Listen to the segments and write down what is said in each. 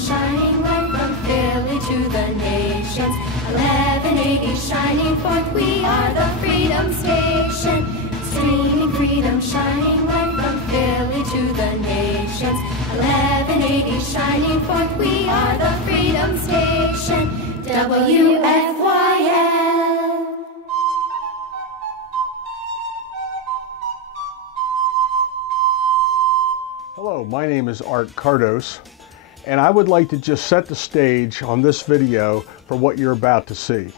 shining light from Philly to the nations. 1180 shining forth, we are the Freedom Station. Streaming freedom, shining light from Philly to the nations. 1180 shining forth, we are the Freedom Station. Wfyl. Hello, my name is Art Cardos, and I would like to just set the stage on this video for what you're about to see.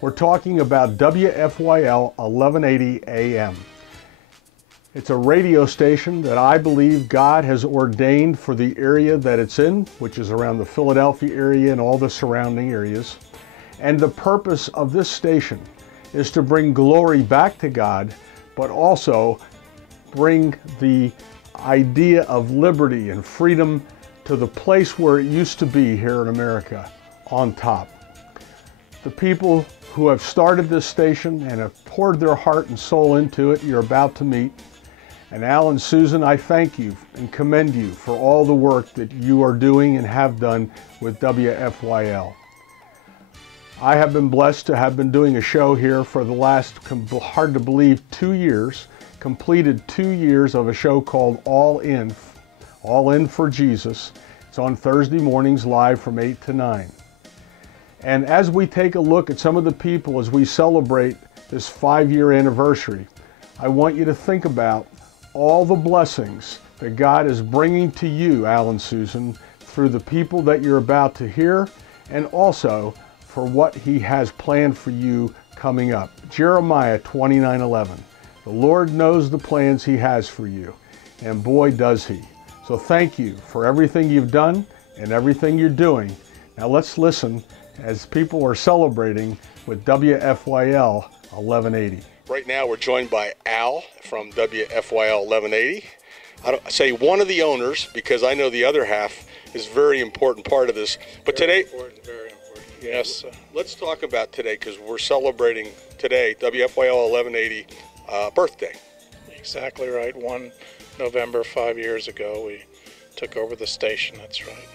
We're talking about Wfyl 1180Am. It's a radio station that I believe God has ordained for the area that it's in, which is around the Philadelphia area and all the surrounding areas. And the purpose of this station is to bring glory back to God, but also bring the idea of liberty and freedom to the place where it used to be here in America, on top. The people who have started this station and have poured their heart and soul into it, you're about to meet. And Al and Susan, I thank you and commend you for all the work that you are doing and have done with Wfyl. I have been blessed to have been doing a show here for the last, hard to believe, 2 years. Completed 2 years of a show called All In for Jesus. It's on Thursday mornings live from 8 to 9. And as we take a look at some of the people as we celebrate this 5-year anniversary, I want you to think about all the blessings that God is bringing to you, Al and Susan, through the people that you're about to hear, and also for what He has planned for you coming up. Jeremiah 29:11. The Lord knows the plans He has for you, and boy does He. So thank you for everything you've done and everything you're doing. Now let's listen as people are celebrating with Wfyl 1180. Right now we're joined by Al from Wfyl 1180. I say one of the owners because I know the other half is a very important part of this. But very today, very important. Yes. Let's talk about today because we're celebrating today Wfyl 1180 birthday. Exactly right. 1 November 5 years ago, we took over the station. That's right.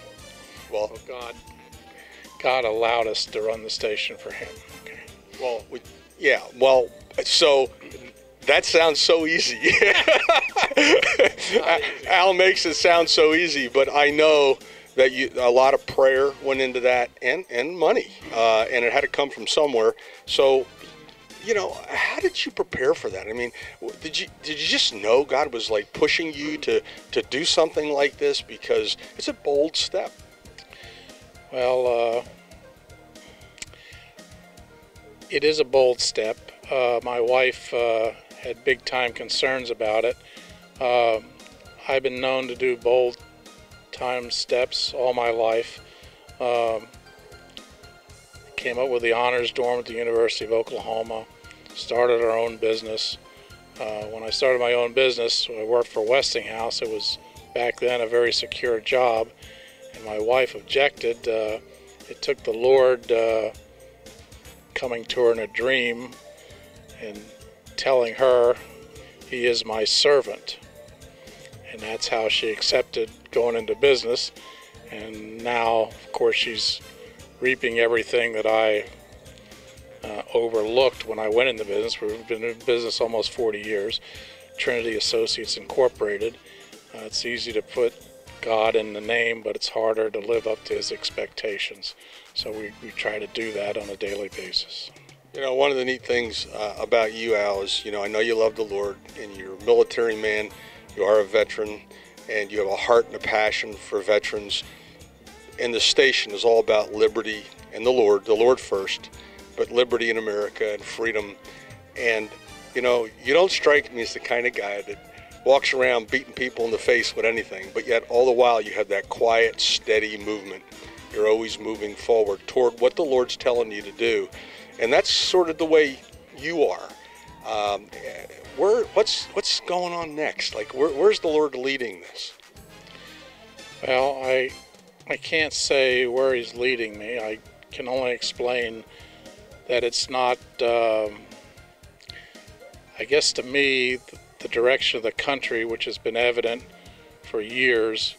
Well, God allowed us to run the station for Him. Okay. Well, so that sounds so easy. Al makes it sound so easy, but I know that a lot of prayer went into that and money, and it had to come from somewhere. So, you know, how did you prepare for that? I mean, did you just know God was like pushing you to do something like this? Because it's a bold step. Well, it is a bold step. My wife had big time concerns about it. I've been known to do bold time steps all my life. Came up with the honors dorm at the University of Oklahoma, started our own business. When I started my own business, I worked for Westinghouse. It was back then a very secure job, and my wife objected. It took the Lord coming to her in a dream and telling her, He is my servant. And that's how she accepted going into business. And now, of course, she's reaping everything that I overlooked when I went into business. We've been in business almost 40 years. Trinity Associates Incorporated. It's easy to put God in the name, but it's harder to live up to His expectations. So we try to do that on a daily basis. You know, one of the neat things about you, Al, is, you know, I know you love the Lord and you're a military man, you are a veteran, and you have a heart and a passion for veterans. And the station is all about liberty and the Lord first, but liberty in America and freedom. And, you know, you don't strike me as the kind of guy that walks around beating people in the face with anything, but yet all the while you have that quiet, steady movement. You're always moving forward toward what the Lord's telling you to do. And that's sort of the way you are. What's going on next? Like, where's the Lord leading this? Well, I can't say where He's leading me. I can only explain that it's not, I guess to me, the direction of the country, which has been evident for years,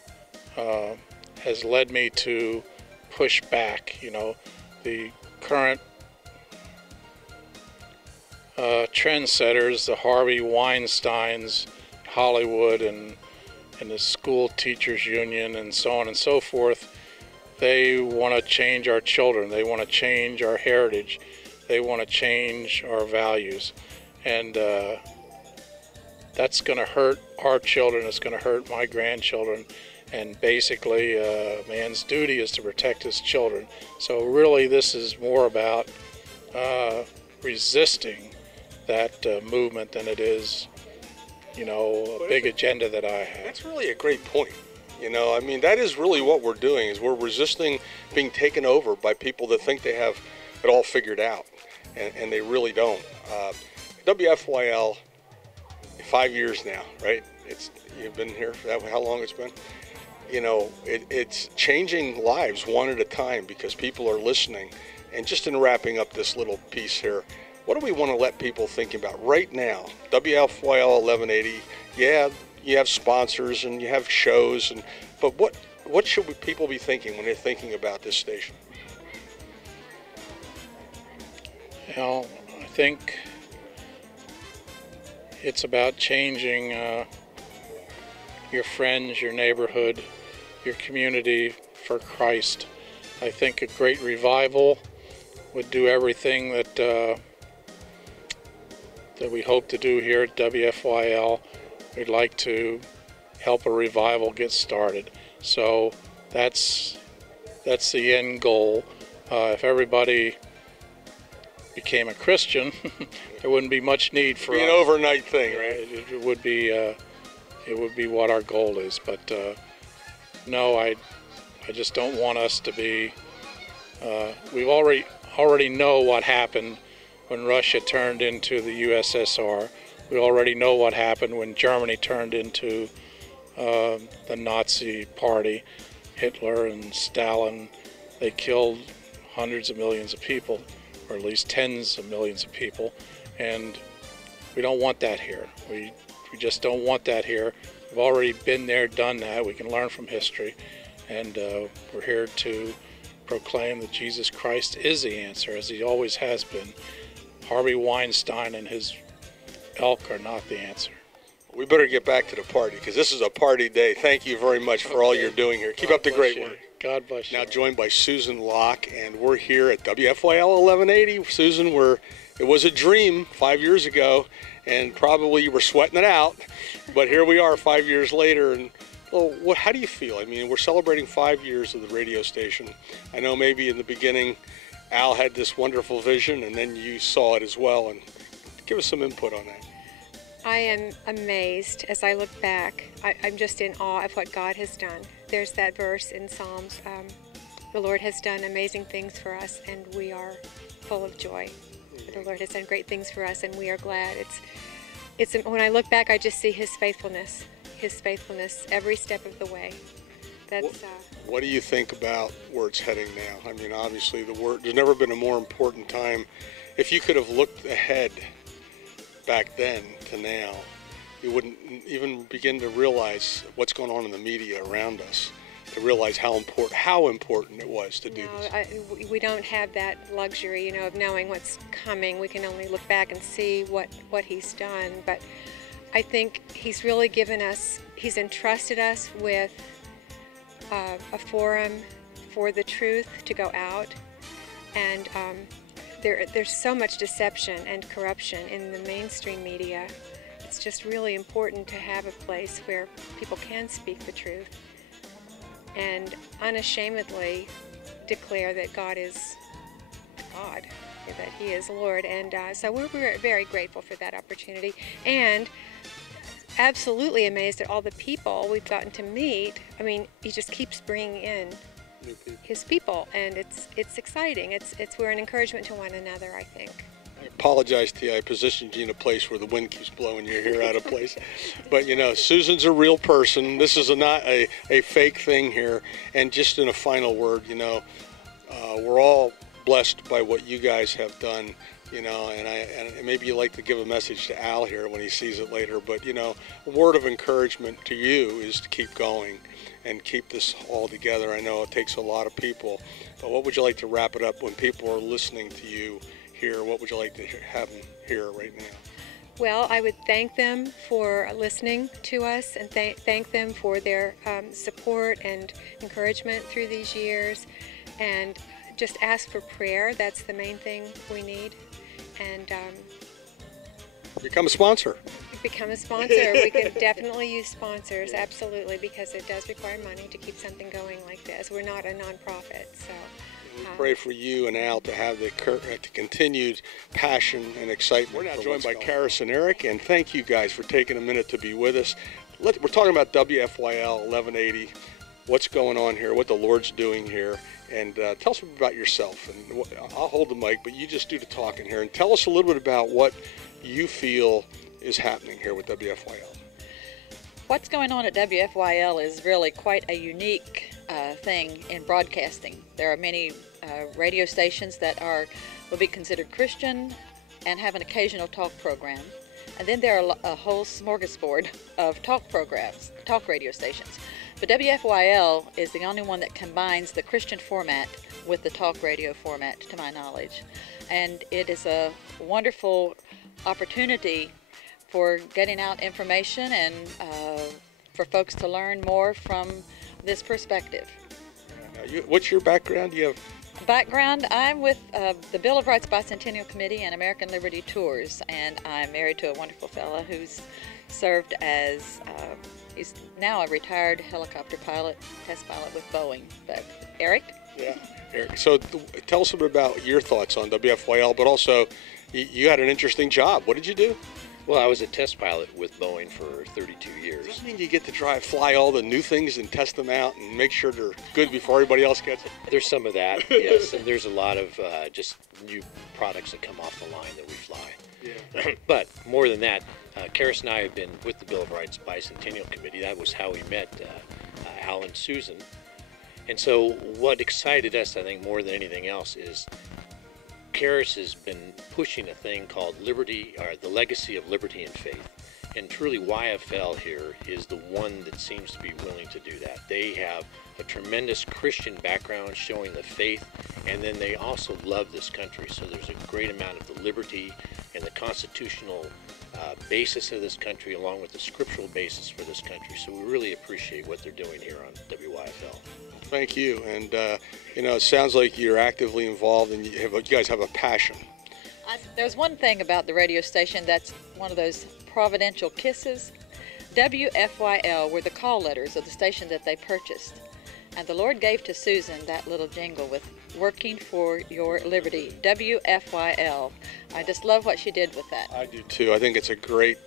has led me to push back. You know, the current trendsetters, the Harvey Weinsteins, Hollywood, and the School Teachers Union, and so on and so forth, they want to change our children. They want to change our heritage. They want to change our values. And that's going to hurt our children. It's going to hurt my grandchildren. And basically, man's duty is to protect his children. So really, this is more about resisting that movement than it is, you know, a big agenda that I have. That's really a great point. You know, I mean, that is really what we're doing, is we're resisting being taken over by people that think they have it all figured out, and they really don't. WFYL, 5 years now, right? You've been here for that, how long it's been? You know, it's changing lives one at a time because people are listening. And just in wrapping up this little piece here, what do we want to let people think about right now? WFYL 1180, yeah, you have sponsors and you have shows, but what should people be thinking when they're thinking about this station? You know, I think it's about changing your friends, your neighborhood, your community for Christ. I think a great revival would do everything that we hope to do here at WFYL. We'd like to help a revival get started. So that's the end goal. If everybody became a Christian, there wouldn't be much need for an overnight thing, right? It would be what our goal is. But no, I just don't want us to be. We've already know what happened when Russia turned into the USSR. We already know what happened when Germany turned into the Nazi Party. Hitler and Stalin, they killed hundreds of millions of people, or at least tens of millions of people, and we don't want that here. We just don't want that here. We've already been there, done that. We can learn from history, and we're here to proclaim that Jesus Christ is the answer, as he always has been. Harvey Weinstein and his elk are not the answer. We better get back to the party, because this is a party day. Thank you very much for all you're doing here. Keep up the great work. God bless you. Now joined by Susan Locke, and we're here at WFYL 1180. Susan, it was a dream 5 years ago, and probably you were sweating it out, but here we are 5 years later. And well, how do you feel? I mean, we're celebrating 5 years of the radio station. I know maybe in the beginning Al had this wonderful vision, and then you saw it as well. And give us some input on that. I am amazed as I look back. I'm just in awe of what God has done. There's that verse in Psalms, the Lord has done amazing things for us, and we are full of joy. The Lord has done great things for us, and we are glad. When I look back, I just see His faithfulness every step of the way. What do you think about where it's heading now? I mean, obviously, there's never been a more important time. If you could have looked ahead back then to now, you wouldn't even begin to realize what's going on in the media around us, to realize how important it was to do this. We don't have that luxury, of knowing what's coming. We can only look back and see what He's done. But I think He's really He's entrusted us with a forum for the truth to go out, and there's so much deception and corruption in the mainstream media. It's just really important to have a place where people can speak the truth and unashamedly declare that God is God, that He is Lord. And so we're very grateful for that opportunity, and absolutely amazed at all the people we've gotten to meet. I mean, He just keeps bringing in His people, and it's exciting. We're an encouragement to one another, I think. I apologize to you. I positioned you in a place where the wind keeps blowing your hair out of place. But Susan's a real person. This is not a fake thing here. And just in a final word, we're all blessed by what you guys have done, you know, and maybe you'd like to give a message to Al here when he sees it later, but, you know, a word of encouragement to you is to keep going and keep this all together. I know it takes a lot of people, but what would you like to wrap it up when people are listening to you here? What would you like to have them hear right now? Well, I would thank them for listening to us and thank them for their support and encouragement through these years, and just ask for prayer. That's the main thing we need. And become a sponsor. Become a sponsor. We can definitely use sponsors, absolutely, because it does require money to keep something going like this. We're not a nonprofit, so. We pray for you and Al to have the continued passion and excitement. We're now joined by Karis and Eric, and thank you guys for taking a minute to be with us. We're talking about Wfyl 1180, what's going on here, what the Lord's doing here, and tell us about yourself. And I'll hold the mic, but you just do the talking here, and tell us a little bit about what you feel is happening here with Wfyl. What's going on at Wfyl is really quite a unique thing in broadcasting. There are many radio stations that will be considered Christian and have an occasional talk program. And then there are a whole smorgasbord of talk programs, talk radio stations. But Wfyl is the only one that combines the Christian format with the talk radio format, to my knowledge. And it is a wonderful opportunity for getting out information and for folks to learn more from this perspective. What's your background? Do you have background? I'm with the Bill of Rights Bicentennial Committee and American Liberty Tours, and I'm married to a wonderful fellow who's served as, he's now a retired helicopter pilot, test pilot with Boeing. But Eric? Yeah, Eric. So tell us a bit about your thoughts on Wfyl, but also you had an interesting job. What did you do? Well, I was a test pilot with Boeing for 32 years. Does that mean you get to fly all the new things and test them out and make sure they're good before everybody else gets it? There's some of that, yes, and there's a lot of just new products that come off the line that we fly. Yeah. But more than that, Karis and I have been with the Bill of Rights Bicentennial Committee. That was how we met Al and Susan. And so what excited us, I think, more than anything else is Karis has been pushing a thing called liberty, or the legacy of liberty and faith. And truly Wfyl here is the one that seems to be willing to do that. They have a tremendous Christian background showing the faith, and then they also love this country. So there's a great amount of the liberty and the constitutional basis of this country, along with the scriptural basis for this country. So we really appreciate what they're doing here on Wfyl. Thank you. And, you know, it sounds like you're actively involved and you guys have a passion. There's one thing about the radio station that's one of those providential kisses. Wfyl were the call letters of the station that they purchased. And the Lord gave to Susan that little jingle with "Working for Your Liberty," Wfyl. I just love what she did with that. I do too. I think it's a great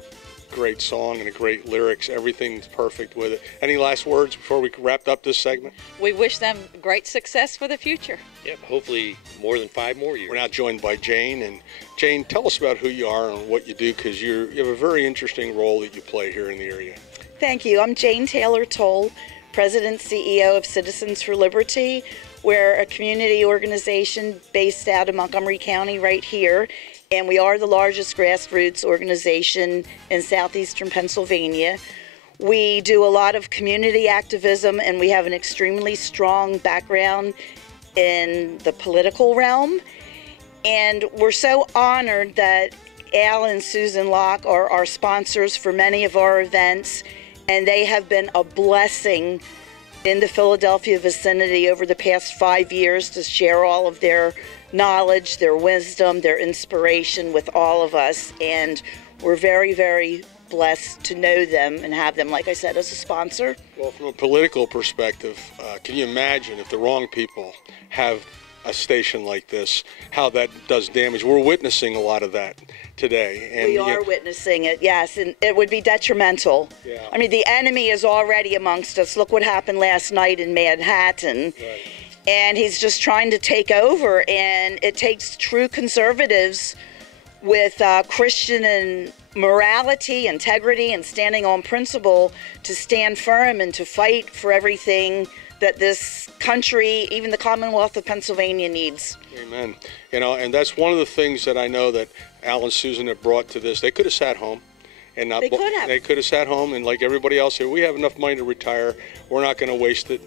song and a great lyrics. Everything's perfect with it. Any last words before we wrap up this segment? We wish them great success for the future. Yep, hopefully more than 5 more years. We're now joined by Jane. And Jane, tell us about who you are and what you do, because you have a very interesting role that you play here in the area. Thank you. I'm Jane Taylor Toll, President CEO of Citizens for Liberty. We're a community organization based out of Montgomery County right here, and we are the largest grassroots organization in southeastern Pennsylvania. We do a lot of community activism, and we have an extremely strong background in the political realm. And we're so honored that Al and Susan Locke are our sponsors for many of our events, and they have been a blessing in the Philadelphia vicinity over the past 5 years to share all of their knowledge, their wisdom, their inspiration with all of us. And we're very, very blessed to know them and have them, like I said, as a sponsor. Well, from a political perspective, can you imagine if the wrong people have a station like this, how that does damage? We're witnessing a lot of that today. And we are witnessing it, yes, and it would be detrimental. Yeah. I mean, the enemy is already amongst us. Look what happened last night in Manhattan. Right. And he's just trying to take over, and it takes true conservatives with Christian and morality, integrity, and standing on principle to stand firm and to fight for everything that this country, even the Commonwealth of Pennsylvania, needs. Amen. You know, and that's one of the things that I know that Al and Susan have brought to this. They could have sat home. And not, They could have sat home and like everybody else here, we have enough money to retire. We're not going to waste it,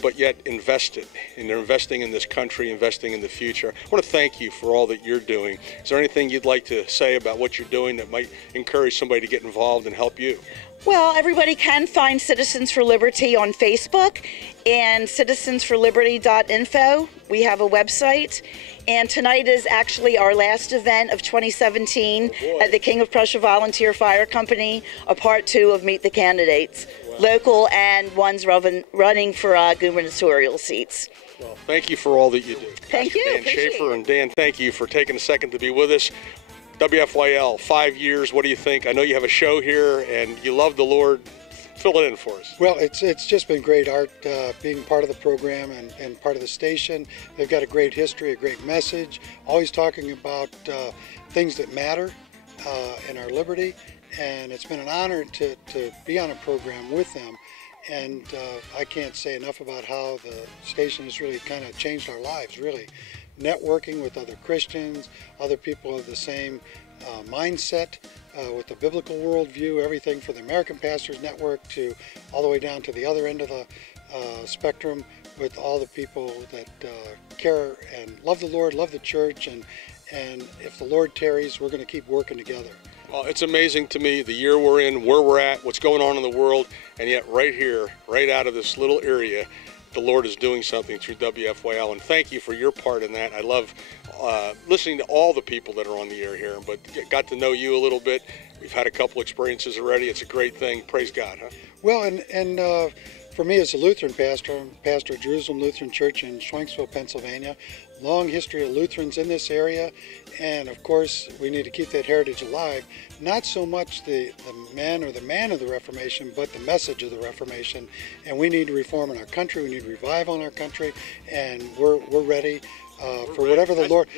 but yet invest it. And they're investing in this country, investing in the future. I want to thank you for all that you're doing. Is there anything you'd like to say about what you're doing that might encourage somebody to get involved and help you? Well, everybody can find Citizens for Liberty on Facebook and citizensforliberty.info. We have a website. And tonight is actually our last event of 2017 at the King of Prussia Volunteer Fire Company, a part 2 of Meet the Candidates, local and ones running for gubernatorial seats. Well, thank you for all that you do. Thank you. Dan Schaefer and Dan, thank you for taking a second to be with us. WFYL, 5 years, what do you think? I know you have a show here and you love the Lord. Fill it in for us. Well, it's just been great, Art, being part of the program and part of the station. They've got a great history, a great message, always talking about things that matter in our liberty. And it's been an honor to be on a program with them. And I can't say enough about how the station has really kind of changed our lives, really. Networking with other Christians, other people of the same mindset, with the biblical worldview, everything from the American Pastors Network to all the way down to the other end of the spectrum, with all the people that care and love the Lord, love the church, and if the Lord tarries, we're going to keep working together. Well, it's amazing to me the year we're in, where we're at, what's going on in the world, and yet right here, right out of this little area, the Lord is doing something through WFYL, and thank you for your part in that. I love listening to all the people that are on the air here, but got to know you a little bit. We've had a couple experiences already. It's a great thing. Praise God, huh? Well, and for me as a Lutheran pastor, I'm pastor of Jerusalem Lutheran Church in Wfyl, Pennsylvania. Long history of Lutherans in this area, and of course we need to keep that heritage alive. Not so much the man or the man of the Reformation, but the message of the Reformation. And we need to reform in our country. We need to revive on our country, and we're ready for whatever the Lord,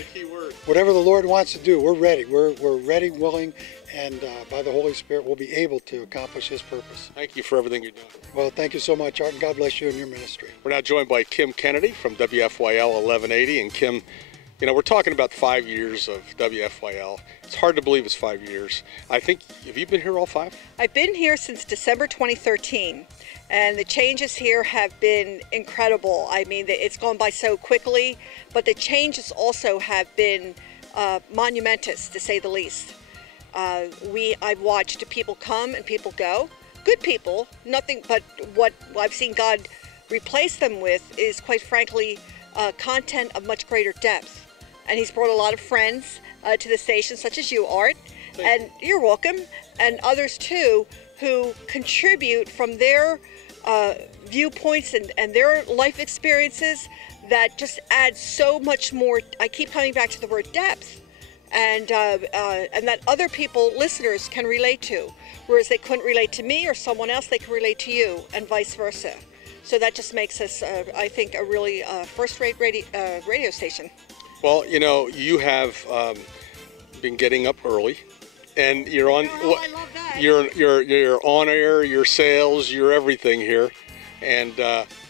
whatever the Lord wants to do. We're ready. We're ready, willing, and by the Holy Spirit, we'll be able to accomplish His purpose. Thank you for everything you're doing. Well, thank you so much, Art, and God bless you and your ministry. We're now joined by Kim Kennedy from WFYL 1180, and Kim, you know, we're talking about 5 years of WFYL. It's hard to believe it's 5 years. I think, have you been here all 5? I've been here since December 2013, and the changes here have been incredible. I mean, it's gone by so quickly, but the changes also have been monumentous, to say the least. I've watched people come and people go. Good people, nothing but what I've seen God replace them with is, quite frankly, content of much greater depth. And He's brought a lot of friends to the station, such as you, Art, and you're welcome, and others too, who contribute from their viewpoints and their life experiences that just add so much more. I keep coming back to the word depth, and that other people, listeners, can relate to. Whereas they couldn't relate to me or someone else, they can relate to you, and vice versa. So that just makes us, I think, a really first-rate radio station. Well, you know, you have been getting up early, and you're on. Oh, I love that. You're on air. You're sales. You're everything here, and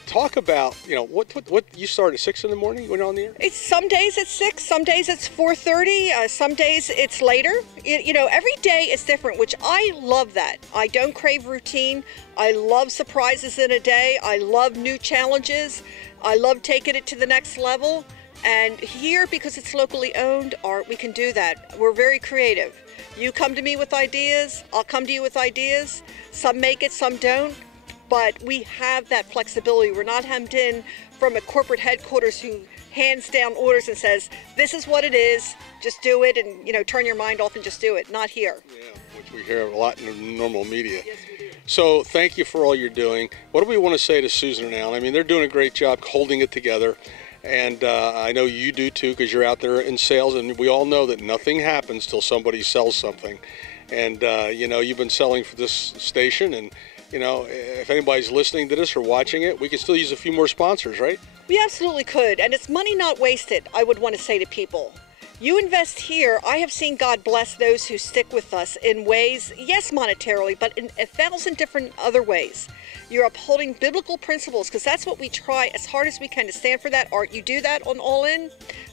talk about, you know, what you start at 6 in the morning. You went on the air. It's some days it's 6, some days it's 4:30, some days it's later. You know, every day is different, which I love that. I don't crave routine. I love surprises in a day. I love new challenges. I love taking it to the next level. And here, because it's locally owned, Art, we can do that. We're very creative. You come to me with ideas, I'll come to you with ideas. Some make it, some don't. But we have that flexibility. We're not hemmed in from a corporate headquarters who hands down orders and says, this is what it is, just do it, and, you know, turn your mind off and just do it. Not here. Yeah, which we hear a lot in the normal media. Yes, we do. So thank you for all you're doing. What do we want to say to Susan and Al? I mean, they're doing a great job holding it together. And I know you do too, because you're out there in sales, and we all know that nothing happens till somebody sells something. And you know, you've been selling for this station, and you know, if anybody's listening to this or watching it, we can still use a few more sponsors, right? We absolutely could, and it's money not wasted, I would want to say to people. You invest here, I have seen God bless those who stick with us in ways, yes, monetarily, but in 1,000 different other ways. You're upholding biblical principles, because that's what we try as hard as we can to stand for that. Art, you do that on All In.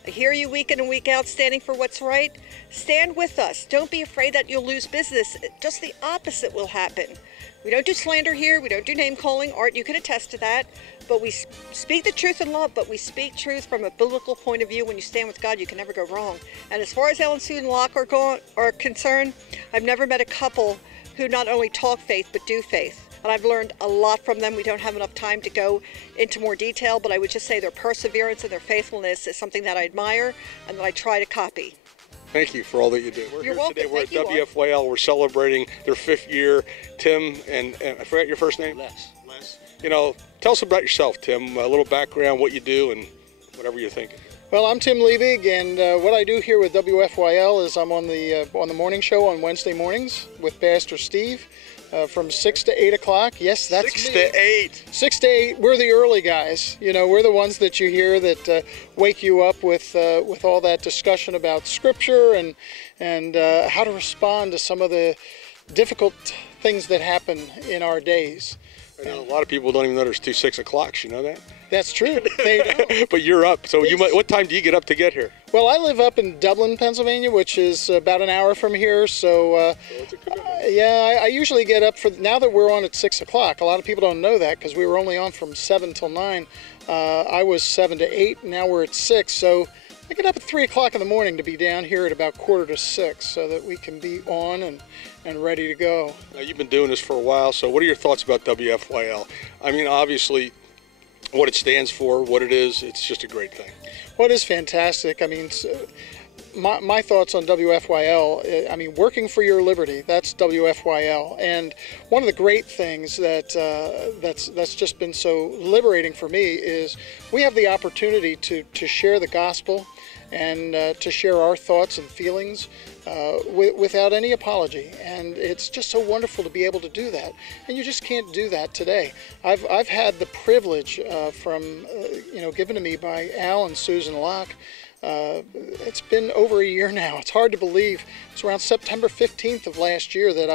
I hear you week in and week out standing for what's right. Stand with us. Don't be afraid that you'll lose business. Just the opposite will happen. We don't do slander here. We don't do name calling. Art, you can attest to that. But we speak the truth in love, but we speak truth from a biblical point of view. When you stand with God, you can never go wrong. And as far as Al and Susan Locke are concerned, I've never met a couple who not only talk faith, but do faith. And I've learned a lot from them. We don't have enough time to go into more detail, but I would just say their perseverance and their faithfulness is something that I admire and that I try to copy. Thank you for all that you do. We're You're here welcome. today. We're Thank at you, WFYL. We're celebrating their 5th year. Tim and I forgot your first name? Les. You know, tell us about yourself, Tim. A little background, what you do, and whatever you're thinking. Well, I'm Tim Liebig, and what I do here with WFYL is I'm on the morning show on Wednesday mornings with Pastor Steve from 6 to 8 o'clock. Yes, that's 6 me. to 8. 6 to 8. We're the early guys. You know, we're the ones that you hear that wake you up with all that discussion about Scripture and how to respond to some of the difficult things that happen in our days. I know a lot of people don't even know there's 2 6 o'clocks. You know that? That's true. They don't. But you're up. So you might. What time do you get up to get here? Well, I live up in Dublin, Pennsylvania, which is about an hour from here. So, yeah, I usually get up for, now that we're on at 6 o'clock. A lot of people don't know that because we were only on from 7 till 9. I was 7 to 8. Now we're at 6. So I get up at 3 o'clock in the morning to be down here at about 5:45 so that we can be on and ready to go. Now, you've been doing this for a while. So what are your thoughts about WFYL? I mean, obviously, what it stands for, what it is, it's just a great thing. Well, it is fantastic. I mean, my thoughts on WFYL, I mean, working for your liberty, that's WFYL. And one of the great things that's just been so liberating for me is we have the opportunity to share the gospel and to share our thoughts and feelings without any apology, and it's just so wonderful to be able to do that. And you just can't do that today. I've had the privilege given to me by Al and Susan Locke. It's been over a year now. It's hard to believe. It's around September 15th of last year that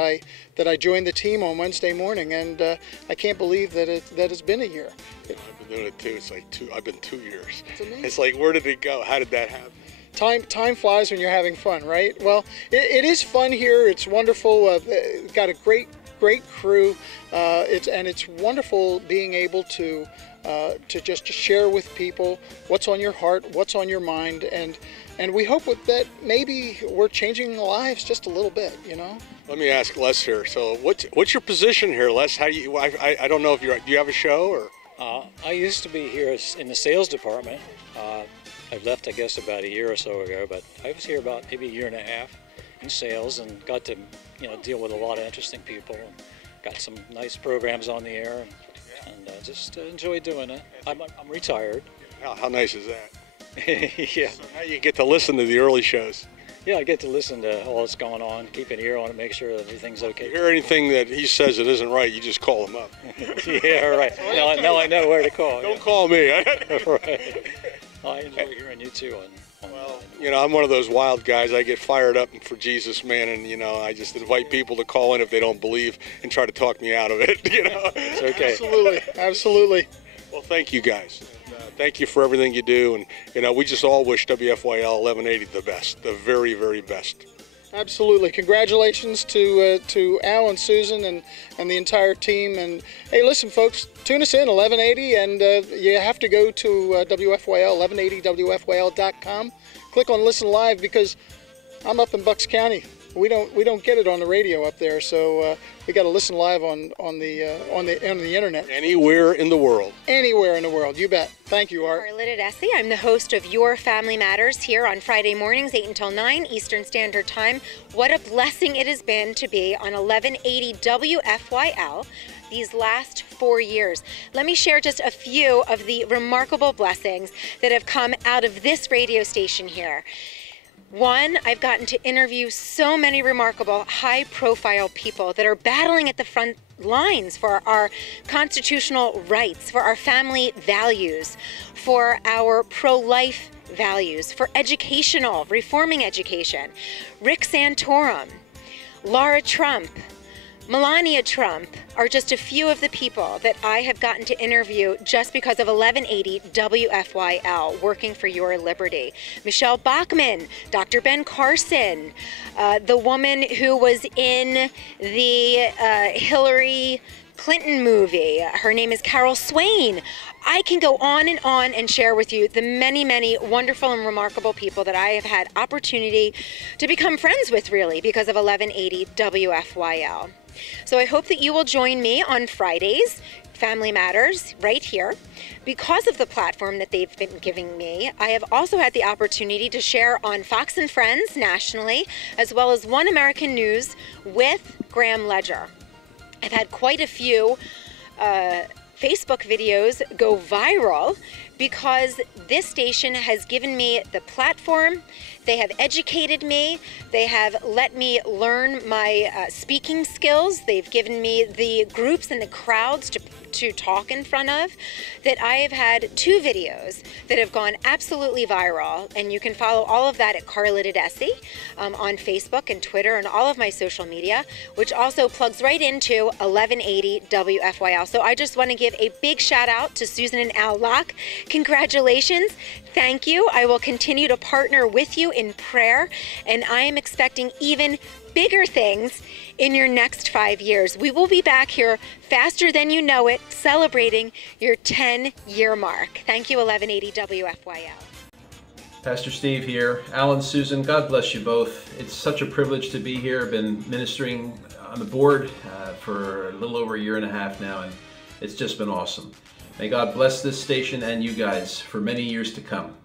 I joined the team on Wednesday morning, and I can't believe that it's been a year. I've been doing it too. It's like I've been 2 years. It's amazing. It's like, where did it go? How did that happen? Time flies when you're having fun, right? Well, it is fun here. It's wonderful. Got a great crew. It's wonderful being able to just share with people what's on your heart, what's on your mind, and we hope that maybe we're changing lives just a little bit, you know. Let me ask Les here. So what's your position here, Les? How do you? I don't know if do you have a show or? I used to be here in the sales department. I left, I guess, about a year or so ago, but I was here about maybe a year and a half in sales and got to, deal with a lot of interesting people and got some nice programs on the air and just enjoyed doing it. I'm retired. How nice is that? Yeah. So now you get to listen to the early shows. Yeah, I get to listen to all that's going on, keep an ear on it, make sure that everything's okay. If you hear anything that he says that isn't right, you just call him up. Yeah, right. Now I know where to call. Don't call me. Right. I enjoy hearing you too. Well, I'm one of those wild guys. I get fired up for Jesus, man, and I just invite people to call in if they don't believe and try to talk me out of it. It's okay. Absolutely. Well, thank you guys. Thank you for everything you do, and we just all wish WFYL 1180 the best, the very, very best. Absolutely. Congratulations to Al and Susan and the entire team. And hey, listen, folks, tune us in 1180, and you have to go to WFYL 1180WFYL.com. Click on Listen Live because I'm up in Bucks County. We don't get it on the radio up there, so we got to listen live on the internet. Anywhere in the world. Anywhere in the world, you bet. Thank you, Art. Arlette Dessy. I'm the host of Your Family Matters here on Friday mornings, 8 until 9 Eastern Standard Time. What a blessing it has been to be on 1180 WFYL these last 4 years. Let me share just a few of the remarkable blessings that have come out of this radio station here. One, I've gotten to interview so many remarkable, high-profile people that are battling at the front lines for our constitutional rights, for our family values, for our pro-life values, for reforming education. Rick Santorum, Laura Trump, Melania Trump are just a few of the people that I have gotten to interview just because of 1180 WFYL, Working for Your Liberty. Michelle Bachmann, Dr. Ben Carson, the woman who was in the Hillary Clinton movie. Her name is Carol Swain. I can go on and share with you the many, many wonderful and remarkable people that I have had opportunity to become friends with, really, because of 1180 WFYL. So I hope that you will join me on Fridays, Family Matters, right here. Because of the platform that they've been giving me, I have also had the opportunity to share on Fox and Friends nationally, as well as One American News with Graham Ledger. I've had quite a few Facebook videos go viral because this station has given me the platform. They have educated me. They have let me learn my speaking skills. They've given me the groups and the crowds to talk in front of. That I have had 2 videos that have gone absolutely viral, and you can follow all of that at Carla Tedeschi on Facebook and Twitter and all of my social media, which also plugs right into 1180 WFYL. So I just want to give a big shout out to Susan and Al Locke. Congratulations. Thank you. I will continue to partner with you in prayer, and I am expecting even bigger things in your next 5 years. We will be back here faster than you know it, celebrating your 10-year mark. Thank you, 1180 WFYL. Pastor Steve here. Alan, Susan, God bless you both. It's such a privilege to be here. I've been ministering on the board for a little over a year and a half now, and it's just been awesome. May God bless this station and you guys for many years to come.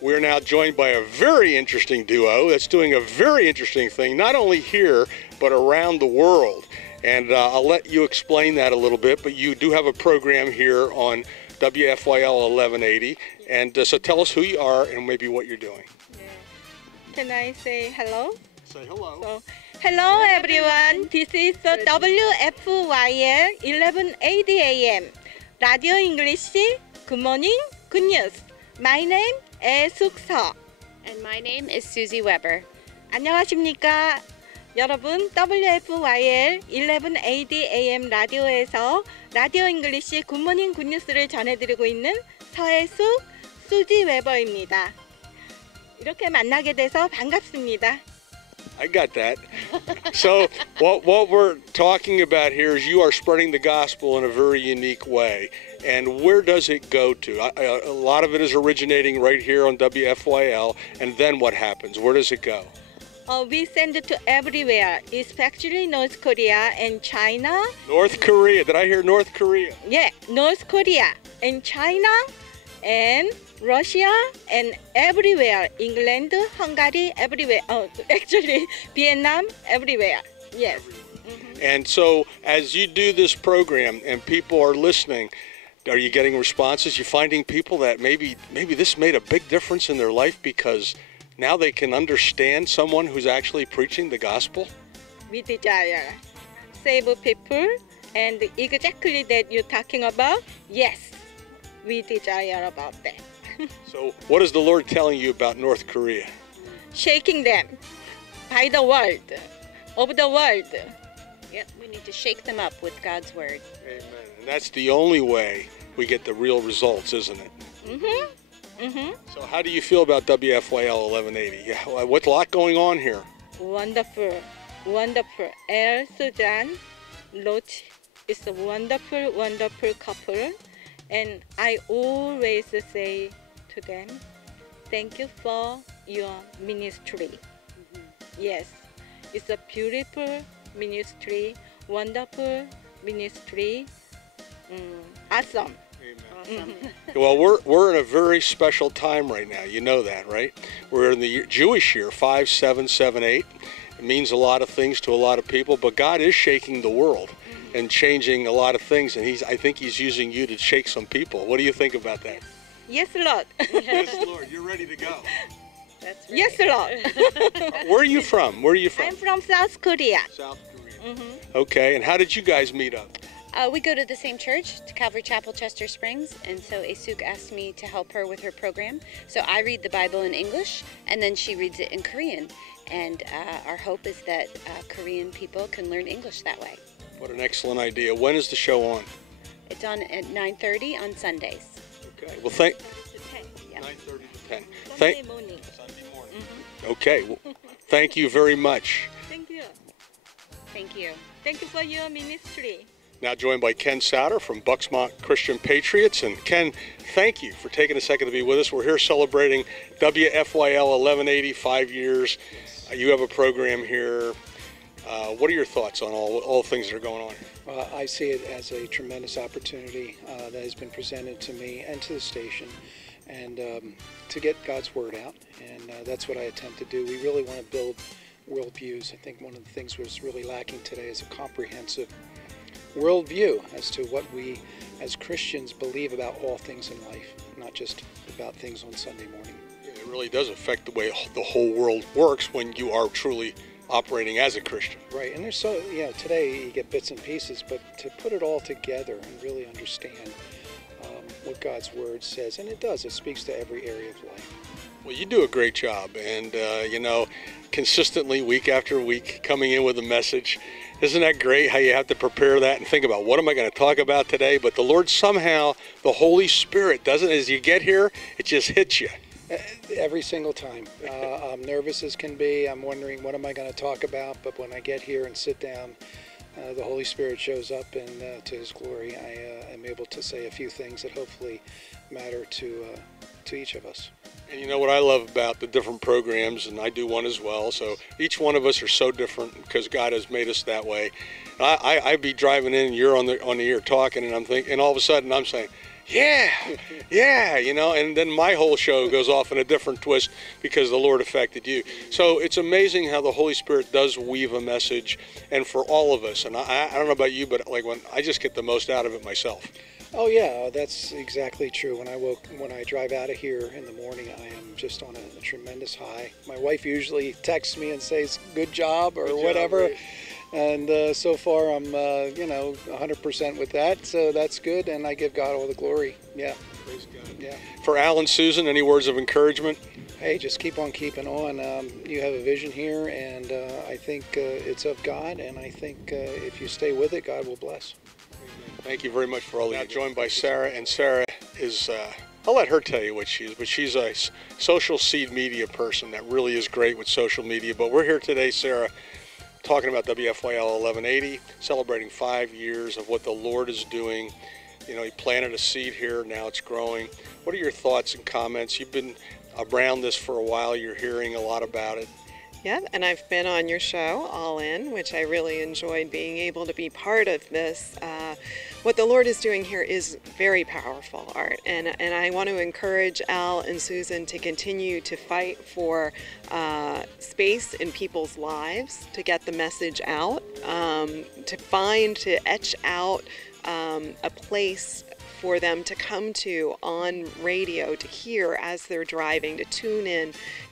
We're now joined by a very interesting duo that's doing a very interesting thing, not only here, but around the world. And I'll let you explain that a little bit, but you do have a program here on WFYL 1180. And so tell us who you are and maybe what you're doing. Can I say hello? Say hello. So, hello everyone, this is WFYL 1180am. Radio English, good morning, good news. My name is 숙서. And my name is Susie Weber. 안녕하십니까? 여러분, WFYL 1180am 라디오에서 라디오 잉글리시 굿모닝 굿뉴스를 전해드리고 있는 서혜숙, 수지 웨버입니다. 이렇게 만나게 돼서 반갑습니다. I got that. So what we're talking about here is you are spreading the gospel in a very unique way. And where does it go to? A lot of it is originating right here on WFYL. And then what happens? Where does it go? We send it to everywhere, especially North Korea and China. North Korea. Did I hear North Korea? Yeah, North Korea and China and Russia and everywhere. England, Hungary, everywhere. Oh, actually, Vietnam, everywhere. Yes. And so as you do this program and people are listening, are you getting responses? You finding people that maybe this made a big difference in their life because now they can understand someone who's actually preaching the gospel? We desire save people, and exactly that you're talking about. Yes, we desire about that. So what is the Lord telling you about North Korea? Shaking them by the word of the world. Yep, we need to shake them up with God's word. Amen. And that's the only way we get the real results, isn't it? So how do you feel about WFYL 1180? Yeah, what's a lot going on here? Wonderful, wonderful. El Susan, Roach is a wonderful, wonderful couple. And I always say to them, thank you for your ministry. Yes, it's a beautiful ministry, wonderful ministry, awesome. Well, we're in a very special time right now. You know that, right? We're in the Jewish year, 5778. It means a lot of things to a lot of people, but God is shaking the world and changing a lot of things, and I think He's using you to shake some people. What do you think about that? Yes, Lord. Yes, Lord. You're ready to go. That's right. Yes, Lord. Where are you from? Where are you from? I'm from South Korea. South Korea. Okay, and how did you guys meet up? We go to the same church, to Calvary Chapel, Chester Springs, and so Asuk asked me to help her with her program. So I read the Bible in English, and then she reads it in Korean. And our hope is that Korean people can learn English that way. What an excellent idea. When is the show on? It's on at 9:30 on Sundays. Okay. Well, thank. 9:30 to 10. Sunday morning. Okay. Well, thank you very much. Thank you. Thank you. Thank you for your ministry. Now joined by Ken Souter from Bucksmont Christian Patriots. And Ken, thank you for taking a second to be with us. We're here celebrating Wfyl 1180, 5 years. You have a program here. What are your thoughts on all the things that are going on? I see it as a tremendous opportunity that has been presented to me and to the station, and to get God's word out. And that's what I attempt to do. We really want to build worldviews. I think one of the things was really lacking today is a comprehensive worldview as to what we as Christians believe about all things in life, not just about things on Sunday morning. It really does affect the way the whole world works when you are truly operating as a Christian. Right, and there's so, today you get bits and pieces, but to put it all together and really understand what God's Word says, and it does, it speaks to every area of life. Well, you do a great job, and consistently, week after week, coming in with a message. Isn't that great how you have to prepare that and think about what am I going to talk about today? But the Lord somehow, the Holy Spirit doesn't, as you get here, it just hits you. Every single time. I'm nervous as can be. I'm wondering what am I going to talk about, but when I get here and sit down, the Holy Spirit shows up, and to His glory, I am able to say a few things that hopefully matter to each of us. And you know what I love about the different programs, and I do one as well, so each one of us are so different because God has made us that way. I'd be driving in and you're on the ear talking, and I'm thinking, and all of a sudden I'm saying, yeah, and then my whole show goes off in a different twist because the Lord affected you. So it's amazing how the Holy Spirit does weave a message, and for all of us, and I don't know about you, but like when I just get the most out of it myself. Oh yeah, that's exactly true. When I drive out of here in the morning, I am just on a tremendous high. My wife usually texts me and says, good job, or whatever. Right. And so far I'm, 100% with that, so that's good, and I give God all the glory. Yeah. Praise God. Yeah. For Al and Susan, any words of encouragement? Hey, just keep on keeping on. You have a vision here, and I think it's of God, and I think if you stay with it, God will bless. Thank you very much for all that. Now joined by Sarah, and Sarah is, I'll let her tell you what she is, but she's a social seed media person that really is great with social media. But we're here today, Sarah, talking about Wfyl 1180, celebrating 5 years of what the Lord is doing. You know, He planted a seed here, now it's growing. What are your thoughts and comments? You've been around this for a while, you're hearing a lot about it. Yeah, and I've been on your show, All In, which I really enjoyed being able to be part of this. What the Lord is doing here is very powerful, Art, and I want to encourage Al and Susan to continue to fight for space in people's lives, to get the message out, to etch out a place for them to come to on radio, to hear as they're driving, to tune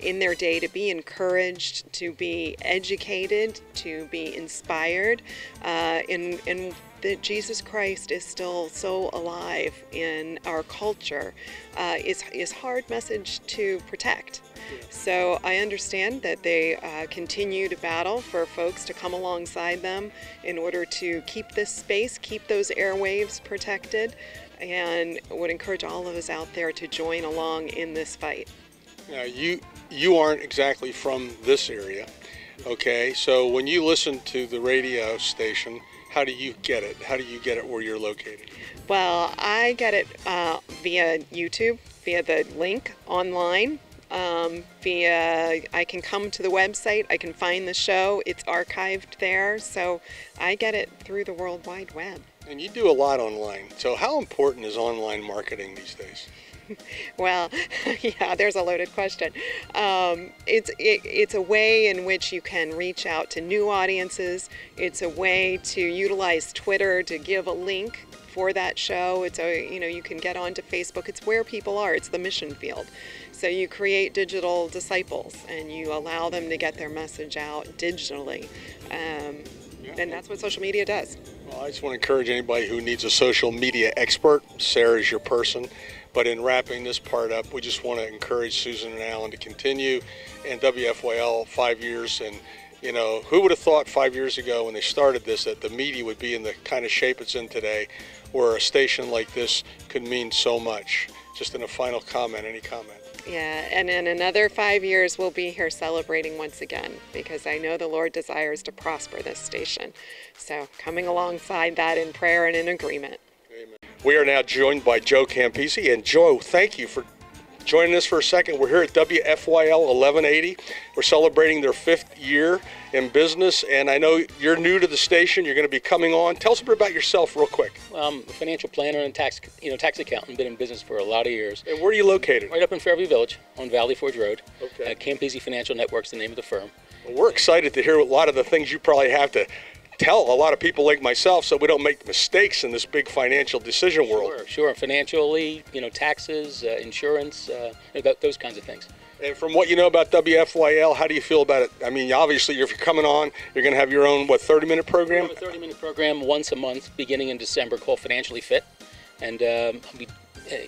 in their day, to be encouraged, to be educated, to be inspired, in that Jesus Christ is still so alive in our culture is hard message to protect. So I understand that they continue to battle for folks to come alongside them in order to keep this space, keep those airwaves protected, and would encourage all of us out there to join along in this fight. Now, you aren't exactly from this area, okay? So when you listen to the radio station, how do you get it? How do you get it where you're located? Well, I get it via YouTube, via the link online. I can come to the website, I can find the show, it's archived there, so I get it through the World Wide Web. And you do a lot online, so how important is online marketing these days? Well, yeah, there's a loaded question. It's a way in which you can reach out to new audiences. It's a way to utilize Twitter to give a link for that show. It's you can get onto Facebook. It's where people are. It's the mission field. So you create digital disciples and you allow them to get their message out digitally. And that's what social media does. Well, I just want to encourage anybody who needs a social media expert. Sarah's your person. But in wrapping this part up, we just want to encourage Susan and Alan to continue, and WFYL 5 years. And you know, who would have thought 5 years ago when they started this that the media would be in the kind of shape it's in today, where a station like this could mean so much. Just in a final comment, any comment? Yeah, and in another 5 years, we'll be here celebrating once again, because I know the Lord desires to prosper this station. So coming alongside that in prayer and in agreement. Amen. We are now joined by Joe Campisi. And Joe, thank you for joining us for a second. We're here at Wfyl 1180. We're celebrating their 5th year in business, and I know you're new to the station. You're going to be coming on. Tell us a bit about yourself real quick. I'm a financial planner and tax accountant. Been in business for a lot of years. And where are you located? Right up in Fairview Village on Valley Forge Road. Okay. Campisi Financial Network's the name of the firm. Well, we're excited to hear a lot of the things you probably have to tell a lot of people like myself, so we don't make mistakes in this big financial decision world. Sure. Financially, taxes, insurance, those kinds of things. And from what you know about WFYL, how do you feel about it? I mean, obviously, if you're coming on, you're going to have your own, 30-minute program? We have a 30-minute program once a month, beginning in December, called Financially Fit. And I'll be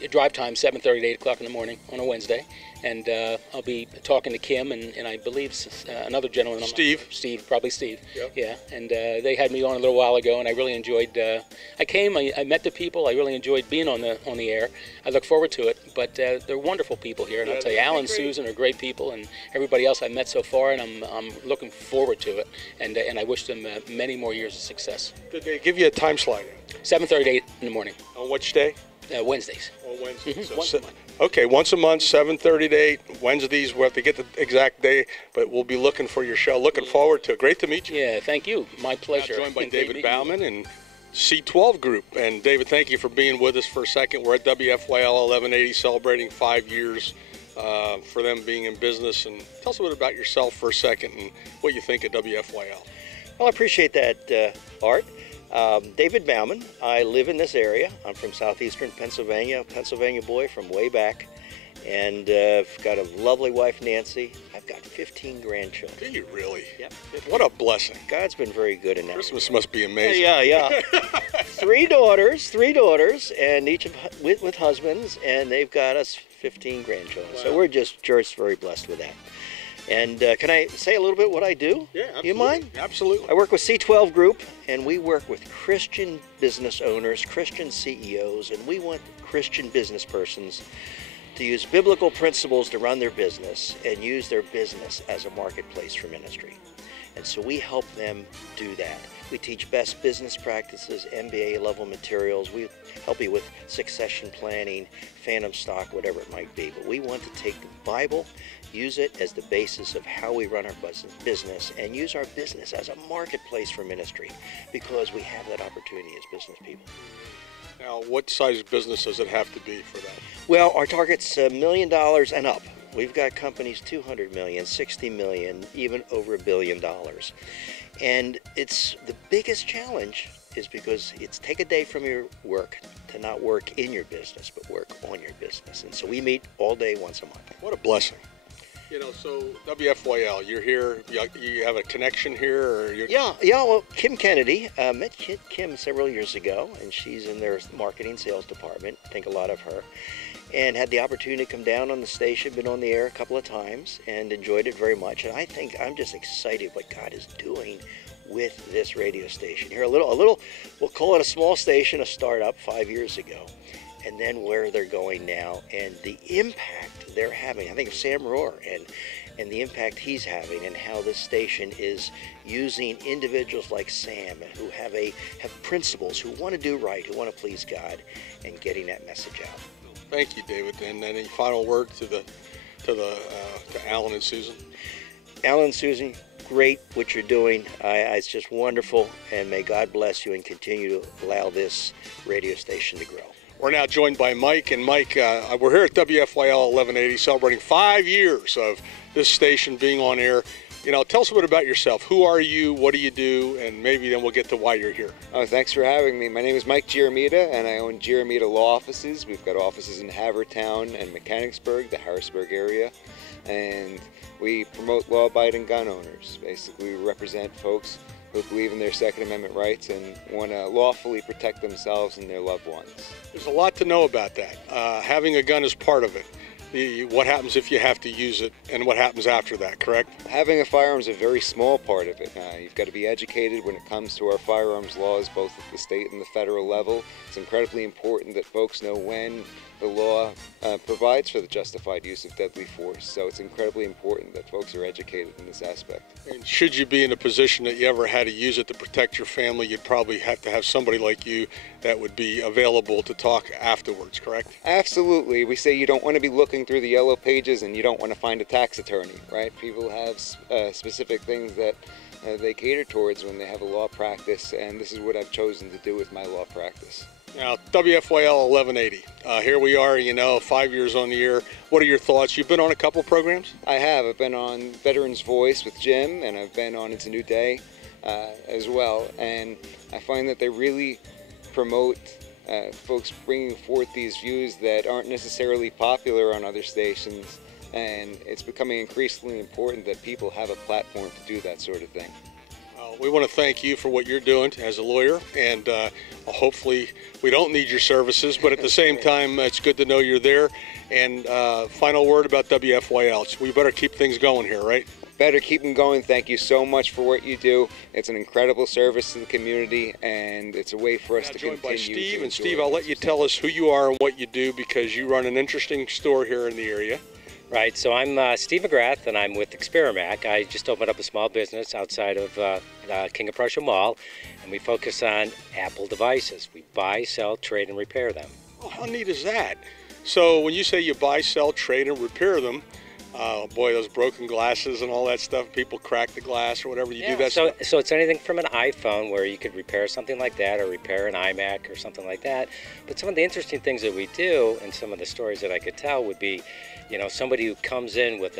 drive time 7:30 to 8 o'clock in the morning on a Wednesday. And I'll be talking to Kim and I believe another gentleman. Steve. Probably Steve. Yep. Yeah. And they had me on a little while ago, and I really enjoyed. I came. I met the people. I really enjoyed being on the air. I look forward to it. But they're wonderful people here, and I'll tell you, Alan and Susan are great people, and everybody else I've met so far, and I'm looking forward to it. And I wish them many more years of success. Did they give you a time slide? 7:30 to 8 in the morning. On which day? Wednesdays. On Wednesdays. Once a month. Okay, once a month, 7:30 to 8. Wednesdays, we'll have to get the exact day, but we'll be looking for your show. Looking forward to it. Great to meet you. Yeah, thank you. My pleasure. Joined by David Bauman and C12 Group. And David, thank you for being with us for a second. We're at WFYL 1180 celebrating 5 years for them being in business. And tell us a bit about yourself for a second and what you think of WFYL. Well, I appreciate that, Art. David Bauman. I live in this area. I'm from southeastern Pennsylvania, a Pennsylvania boy from way back. And I've got a lovely wife, Nancy. I've got 15 grandchildren. Do you really? Yep. What a blessing. God's been very good in that. Christmas must be amazing. Yeah. three daughters, and each with husbands, and they've got us 15 grandchildren. Wow. So we're just very blessed with that. And can I say a little bit what I do? Yeah, absolutely. You mind? Absolutely. I work with C12 Group, and we work with Christian business owners, Christian CEOs, and we want Christian business persons to use biblical principles to run their business and use their business as a marketplace for ministry. And so we help them do that. We teach best business practices, MBA level materials. We help you with succession planning, phantom stock, whatever it might be. But we want to take the Bible, use it as the basis of how we run our business, and use our business as a marketplace for ministry, because we have that opportunity as business people. Now, what size business does it have to be for that? Well, our target's $1 million and up. We've got companies $200 million, $60 million, even over $1 billion. And it's the biggest challenge is because it's take a day from your work to not work in your business, but work on your business. And so we meet all day once a month. What a blessing. You know, so WFYL, you're here, you have a connection here? Or you're... Yeah, well, Kim Kennedy, met Kim several years ago, and she's in their marketing sales department, I think a lot of her, and had the opportunity to come down on the station, been on the air a couple of times, and enjoyed it very much. And I think I'm just excited what God is doing with this radio station. Here, a little, we'll call it a small station, a startup 5 years ago, and then where they're going now, and the impact they're having. I think of Sam Rohr and the impact he's having, and how this station is using individuals like Sam who have principles, who want to do right, who want to please God, and getting that message out. Thank you, David. And any final word to Alan and Susan? Alan and Susan, great what you're doing. It's just wonderful, and may God bless you and continue to allow this radio station to grow. We're now joined by Mike, and Mike, we're here at WFYL 1180 celebrating 5 years of this station being on air. You know, tell us a bit about yourself. Who are you? What do you do? And maybe then we'll get to why you're here. Oh, thanks for having me. My name is Mike Giramita, and I own Giramita Law Offices. We've got offices in Havertown and Mechanicsburg, the Harrisburg area, and we promote law-abiding gun owners. Basically, we represent folks who believe in their Second Amendment rights and want to lawfully protect themselves and their loved ones. There's a lot to know about that. Having a gun is part of it. What happens if you have to use it, and what happens after that, correct? Having a firearm is a very small part of it. You've got to be educated when it comes to our firearms laws, both at the state and the federal level. It's incredibly important that folks know when the law provides for the justified use of deadly force. So it's incredibly important that folks are educated in this aspect. And should you be in a position that you ever had to use it to protect your family, you'd probably have to have somebody like you that would be available to talk afterwards, correct? Absolutely. We say you don't want to be looking through the yellow pages and you don't want to find a tax attorney, right? People have specific things that they cater towards when they have a law practice, and this is what I've chosen to do with my law practice. Now, Wfyl 1180, here we are, 5 years on the air. What are your thoughts? You've been on a couple programs? I have. I've been on Veterans Voice with Jim, and I've been on It's a New Day as well. And I find that they really promote folks bringing forth these views that aren't necessarily popular on other stations. And it's becoming increasingly important that people have a platform to do that sort of thing. We want to thank you for what you're doing as a lawyer, and hopefully we don't need your services, but at the same time, it's good to know you're there. And final word about Wfyl. We better keep things going here, right? Better keep them going. Thank you so much for what you do. It's an incredible service to the community, and it's a way for us to continue. By Steve, and Steve, I'll let you tell us who you are and what you do, because you run an interesting store here in the area. Right, so I'm Steve McGrath, and I'm with Experamac. I just opened up a small business outside of King of Prussia Mall, and we focus on Apple devices. We buy, sell, trade, and repair them. Oh, how neat is that? So when you say you buy, sell, trade, and repair them, boy, those broken glasses and all that stuff, people crack the glass or whatever, you do that stuff? So it's anything from an iPhone, where you could repair something like that, or repair an iMac or something like that. But some of the interesting things that we do, and some of the stories that I could tell, would be, somebody who comes in with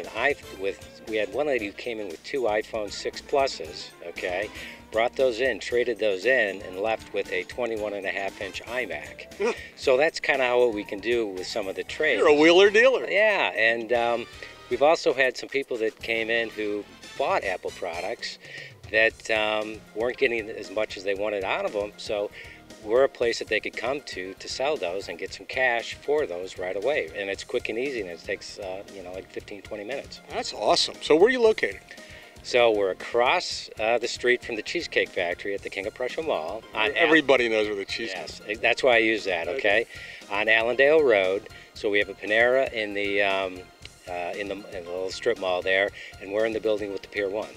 we had one lady who came in with 2 iPhone 6 Pluses, okay, brought those in, traded those in, and left with a 21.5-inch iMac. So that's kind of what we can do with some of the trades. You're a wheeler dealer. Yeah, and we've also had some people that came in who bought Apple products that weren't getting as much as they wanted out of them, so we're a place that they could come to sell those and get some cash for those right away. And it's quick and easy, and it takes, like 15, 20 minutes. That's awesome. So where are you located? So we're across the street from the Cheesecake Factory at the King of Prussia Mall. Everybody knows where the cheesecake. Yes, that's why I use that, okay? On Allendale Road. So we have a Panera in the little strip mall there, and we're in the building with the Pier 1.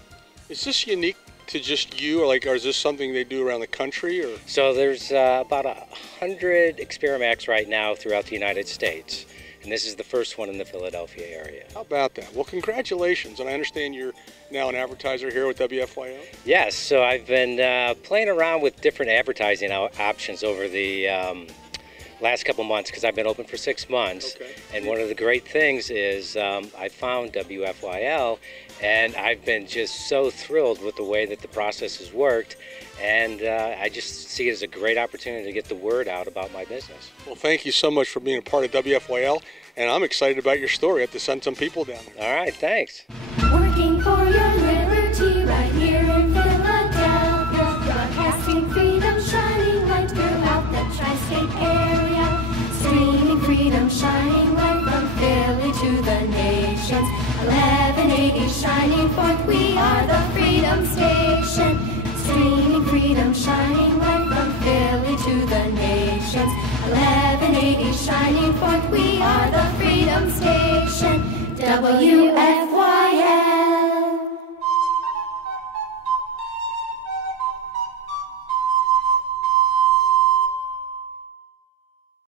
Is this unique to just you, or is this something they do around the country? Or so there's about 100 Experamacs right now throughout the United States, and this is the first one in the Philadelphia area. How about that? Well, congratulations, and I understand you're now an advertiser here with Wfyl? Yes, so I've been playing around with different advertising options over the last couple months, because I've been open for 6 months. Okay. And one of the great things is I found Wfyl, and I've been just so thrilled with the way that the process has worked, and I just see it as a great opportunity to get the word out about my business. Well, thank you so much for being a part of Wfyl, and I'm excited about your story. I have to send some people down there. All right, thanks. Working for your liberty right here in Philadelphia, broadcasting freedom, shining light throughout the tri-state area, streaming freedom, shining light from Philly to the nations. 1180 shining forth, we are the Freedom Station. Streaming freedom, shining light from Philly to the nations. 1180 shining forth, we are the Freedom Station.